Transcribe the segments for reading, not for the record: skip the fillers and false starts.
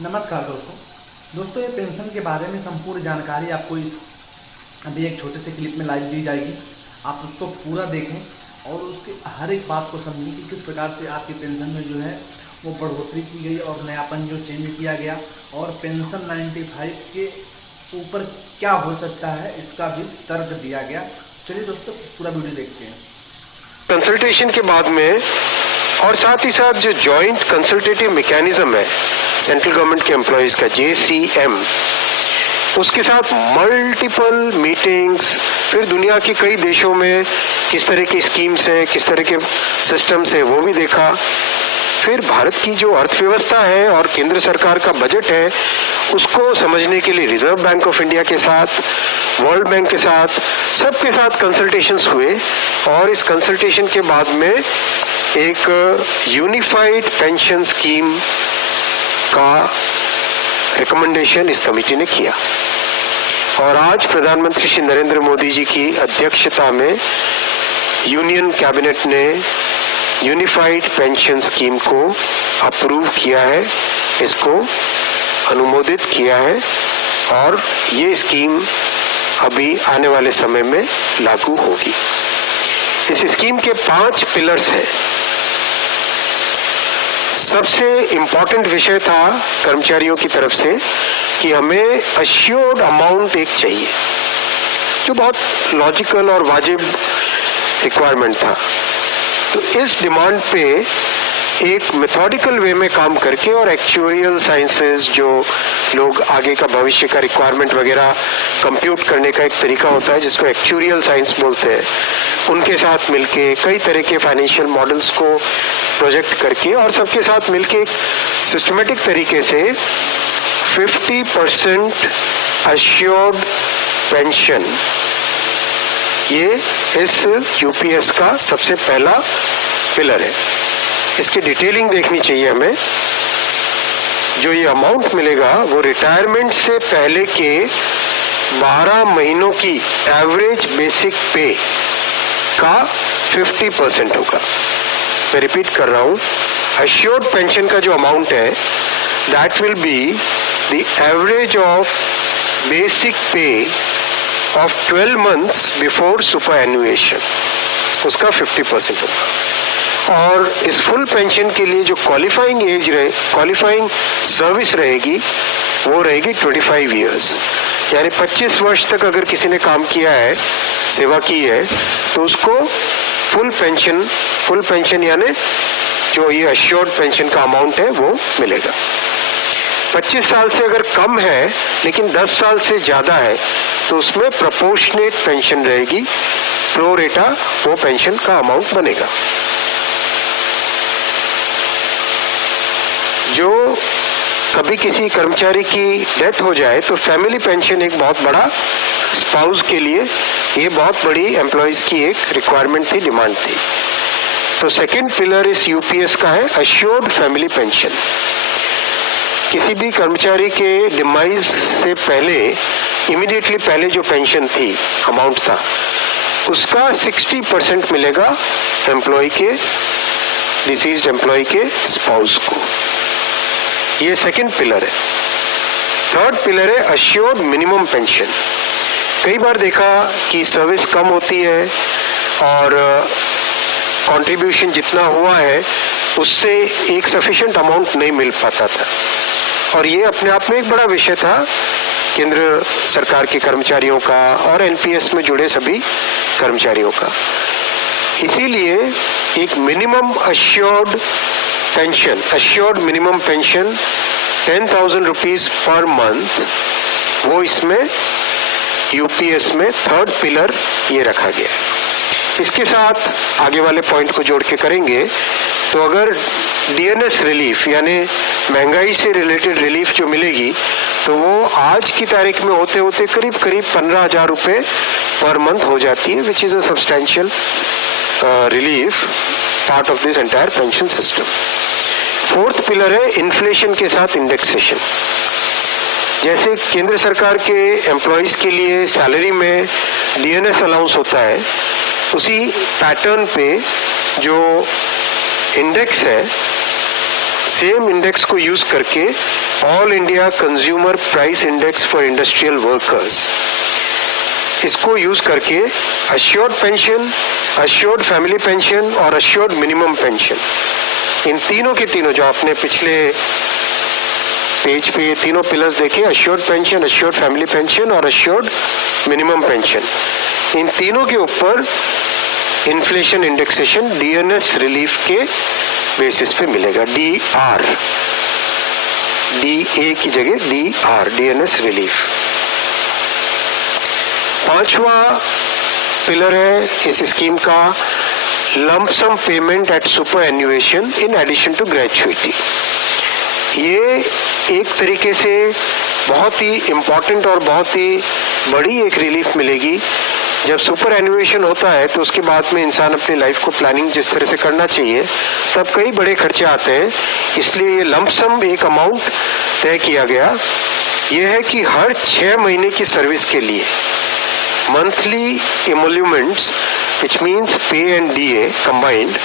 नमस्कार दोस्तों ये पेंशन के बारे में संपूर्ण जानकारी आपको इस अभी एक छोटे से क्लिप में लाइव दी जाएगी। आप उसको पूरा देखें और उसके हर एक बात को समझें कि किस प्रकार से आपकी पेंशन में जो है वो बढ़ोतरी की गई और नयापन जो चेंज किया गया और पेंशन 95 के ऊपर क्या हो सकता है इसका भी तर्क दिया गया। चलिए दोस्तों पूरा वीडियो देखते हैं। कंसल्टेशन के बाद में और साथ ही साथ जो जॉइंट कंसल्टेटिव मैकेनिज्म है सेंट्रल गवर्नमेंट के एम्प्लॉयज का JCM, उसके साथ मल्टीपल मीटिंग्स, फिर दुनिया के कई देशों में किस तरह की स्कीम्स हैं, किस तरह के सिस्टम्स हैं, वो भी देखा। फिर भारत की जो अर्थव्यवस्था है और केंद्र सरकार का बजट है उसको समझने के लिए रिजर्व बैंक ऑफ इंडिया के साथ, वर्ल्ड बैंक के साथ, सबके साथ कंसल्टेशंस हुए और इस कंसल्टेशन के बाद में एक यूनिफाइड पेंशन स्कीम का रिकमेंडेशन इस कमेटी ने किया। और आज प्रधानमंत्री श्री नरेंद्र मोदी जी की अध्यक्षता में यूनियन कैबिनेट ने यूनिफाइड पेंशन स्कीम को अप्रूव किया है, इसको अनुमोदित किया है और ये स्कीम अभी आने वाले समय में लागू होगी। इस स्कीम के 5 पिलर्स हैं। सबसे इम्पोर्टेंट विषय था कर्मचारियों की तरफ से कि हमें अश्योर्ड अमाउंट एक चाहिए, जो बहुत लॉजिकल और वाजिब रिक्वायरमेंट था। तो इस डिमांड पे एक मेथोडिकल वे में काम करके और एक्चुअरियल साइंसेस, जो लोग आगे का भविष्य का रिक्वायरमेंट वगैरह कंप्यूट करने का एक तरीका होता है जिसको एक्चुअरियल साइंस बोलते हैं, उनके साथ मिलके कई तरह के फाइनेंशियल मॉडल्स को प्रोजेक्ट करके और सबके साथ मिलके एक सिस्टमेटिक तरीके से 50% अश्योर्ड पेंशन, ये इस यूपीएस का सबसे पहला पिलर है। इसकी डिटेलिंग देखनी चाहिए हमें। जो ये अमाउंट मिलेगा वो रिटायरमेंट से पहले के 12 महीनों की एवरेज बेसिक पे का 50% होगा। मैं रिपीट कर रहा हूं, अश्योर्ड पेंशन का जो अमाउंट है that will be the average of basic पे ऑफ 12 months बिफोर सुपर एनुएशन, उसका 50% होगा। और इस फुल पेंशन के लिए जो क्वालिफाइंग एज रहे, क्वालिफाइंग सर्विस रहेगी, वो रहेगी 25 years, यानी 25 वर्ष तक अगर किसी ने काम किया है, सेवा की है, तो उसको फुल पेंशन यानी जो ये अश्योर्ड पेंशन का अमाउंट है वो मिलेगा। 25 साल से अगर कम है लेकिन 10 साल से ज्यादा है तो उसमें प्रोपोर्शनेट पेंशन रहेगी, प्रो रेटा वो पेंशन का अमाउंट बनेगा। जो कभी किसी कर्मचारी की डेथ हो जाए तो फैमिली पेंशन एक बहुत बड़ा, स्पाउस के लिए ये बहुत बड़ी एम्प्लॉयज की एक रिक्वायरमेंट थी, डिमांड थी। तो सेकंड पिलर इस यूपीएस का है अश्योर्ड फैमिली पेंशन। किसी भी कर्मचारी के डिमाइज से पहले, इमीडिएटली पहले जो पेंशन थी, अमाउंट था, उसका 60% मिलेगा एम्प्लॉय के, डिसीज्ड एम्प्लॉय के स्पाउस को। ये सेकंड पिलर है। थर्ड पिलर है अश्योर्ड मिनिमम पेंशन। कई बार देखा कि सर्विस कम होती है और कंट्रीब्यूशन जितना हुआ है उससे एक सफिशिएंट अमाउंट नहीं मिल पाता था, और ये अपने आप में एक बड़ा विषय था केंद्र सरकार के कर्मचारियों का और एनपीएस में जुड़े सभी कर्मचारियों का। इसीलिए एक minimum assured pension, assured minimum pension 10,000 rupees per month, वो इसमें यूपीएस में थर्ड पिलर ये रखा गया। इसके साथ आगे वाले पॉइंट को जोड़ के करेंगे तो अगर डीएनएस रिलीफ यानी महंगाई से रिलेटेड रिलीफ जो मिलेगी तो वो आज की तारीख में होते होते करीब 15,000 रुपये पर मंथ हो जाती है, which is a substantial relief part of this entire pension system. Fourth pillar है इन्फ्लेशन के साथ इंडेक्सेशन। जैसे केंद्र सरकार के एम्प्लॉयज के लिए सैलरी में डीएनएस अलाउंस होता है, उसी पैटर्न पे जो इंडेक्स है सेम इंडेक्स को यूज करके all India consumer price index for industrial workers, इसको यूज करके assured pension, assured family pension और अश्योर्ड मिनिमम पेंशन, इन तीनों के तीनों जो आपने पिछले पेज पे ये तीनों पिलर्स देखे, assured pension, assured family pension और अश्योर्ड मिनिमम पेंशन, इन तीनों के ऊपर इन्फ्लेशन इंडेक्सेशन डीएनएस रिलीफ के बेसिस पे मिलेगा। डीआर, डीए की जगह डीआर, डीएनएस रिलीफ। पांचवा पिलर है इस स्कीम का lump sum payment at superannuation in addition to gratuity. ये एक तरीके से बहुत ही इम्पोर्टेंट और बहुत ही बड़ी एक रिलीफ मिलेगी। जब सुपर एन्युएशन होता है तो उसके बाद में इंसान अपनी लाइफ को प्लानिंग जिस तरह से करना चाहिए तब कई बड़े खर्चे आते हैं, इसलिए ये लंप सम एक अमाउंट तय किया गया। यह है कि हर 6 महीने की सर्विस के लिए मंथली इमोल्यूमेंट्स विच मीन्स पे एंड डीए कंबाइंड,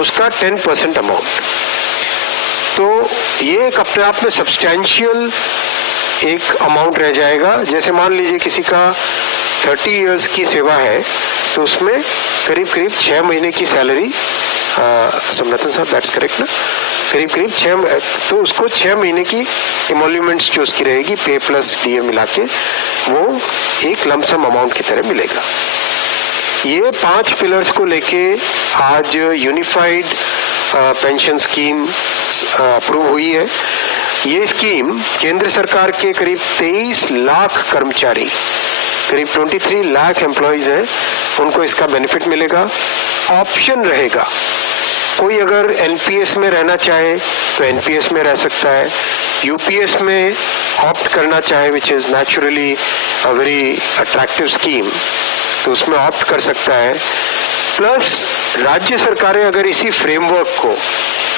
उसका 10% अमाउंट। तो ये एक अपने आप में सब्सटैंशियल एक अमाउंट रह जाएगा। जैसे मान लीजिए किसी का 30 इयर्स की सेवा है तो उसमें करीब करीब 6 महीने की सैलरी, समरतन साहब दैट्स करेक्ट ना, करीब करीब 6, तो उसको 6 महीने की इमोल्यूमेंट्स जो उसकी रहेगी पे प्लस डीए मिला के वो एक लमसम अमाउंट की तरह मिलेगा। ये 5 पिलर्स को लेके आज यूनिफाइड पेंशन स्कीम अप्रूव हुई है। ये स्कीम केंद्र सरकार के करीब 23 लाख कर्मचारी, करीब 23 लाख एम्प्लॉयज हैं, उनको इसका बेनिफिट मिलेगा। ऑप्शन रहेगा, कोई अगर एनपीएस में रहना चाहे तो एनपीएस में रह सकता है, यूपीएस में ऑप्ट करना चाहे which is naturally a very attractive scheme तो उसमें ऑप्ट कर सकता है। प्लस राज्य सरकारें अगर इसी फ्रेमवर्क को,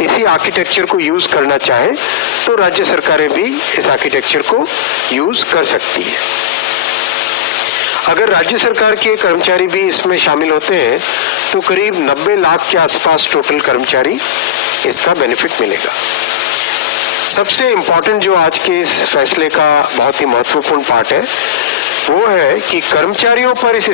इसी आर्किटेक्चर को यूज करना चाहे तो राज्य सरकारें भी इस आर्किटेक्चर को यूज कर सकती है। अगर राज्य सरकार के कर्मचारी भी इसमें शामिल होते हैं तो करीब 90 लाख के आसपास टोटल कर्मचारी इसका बेनिफिट मिलेगा। सबसे इम्पोर्टेंट जो आज के इस फैसले का बहुत ही महत्वपूर्ण पार्ट है वो है कि कर्मचारियों पर इस